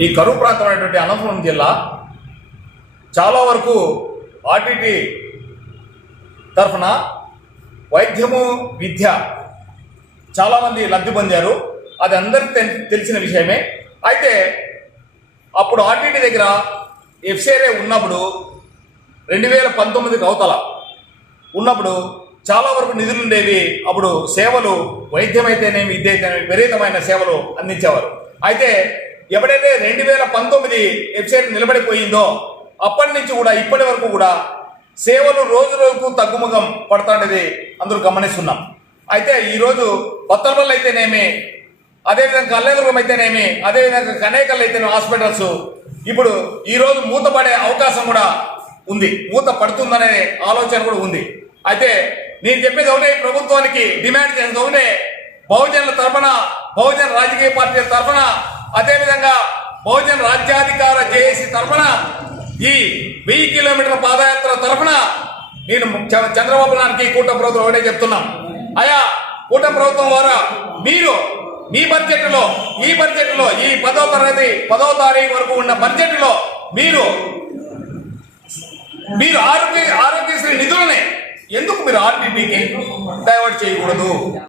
ఈ కరువు ప్రాంతమైనటువంటి అనంతపురం జిల్లా చాలా వరకు ఆర్టీటీ తరఫున వైద్యము విద్య చాలామంది లబ్ధి పొందారు. అది అందరికీ తెలిసిన విషయమే. అయితే అప్పుడు ఆర్టీటీ దగ్గర ఎఫ్సిఆర్ఏ ఉన్నప్పుడు 2019కి అవతల ఉన్నప్పుడు చాలా వరకు నిధులు ఉండేవి. అప్పుడు సేవలు వైద్యం అయితేనేమి విద్య అయితేనేమి విపరీతమైన సేవలు అందించేవారు. అయితే ఎప్పుడైతే 2019 ఎఫ్సిఆర్ఏ నిలబడిపోయిందో అప్పటి నుంచి కూడా ఇప్పటి వరకు కూడా సేవలు రోజు రోజుకు తగ్గుముఖం పడుతుండేది అందరూ గమనిస్తున్నాం. అయితే ఈరోజు కొత్తపల్లి అయితేనేమి, అదేవిధంగా కళ్యాణదుర్గం అయితేనేమి, అదేవిధంగా కనేకల్ అయితేనేమి హాస్పిటల్స్ ఇప్పుడు ఈరోజు మూతపడే అవకాశం కూడా ఉంది, మూత పడుతుందనే ఆలోచన కూడా ఉంది. అయితే నేను చెప్పేది ఒకటే, ప్రభుత్వానికి డిమాండ్ చేసేది ఒకటే, బహుజనుల తరఫున, బహుజన రాజకీయ పార్టీల తరఫున, అదేవిధంగా బహుజన రాజ్యాధికార జేఏసీ తరఫున, ఈ 1000 కిలోమీటర్ల పాదయాత్ర తరఫున నేను చంద్రబాబు నాయుడుకి కూటమి ప్రభుత్వం ఒకటే చెప్తున్నాం. అయా కూటమి ప్రభుత్వం ద్వారా మీరు మీ బడ్జెట్లో ఈ 10వ తరగతి 10వ తారీఖు వరకు ఉన్న బడ్జెట్లో మీరు ఆరోగ్యశ్రీ నిధులని ఎందుకు మీరు ఆర్టీటీకి డైవర్ట్ చేయకూడదు?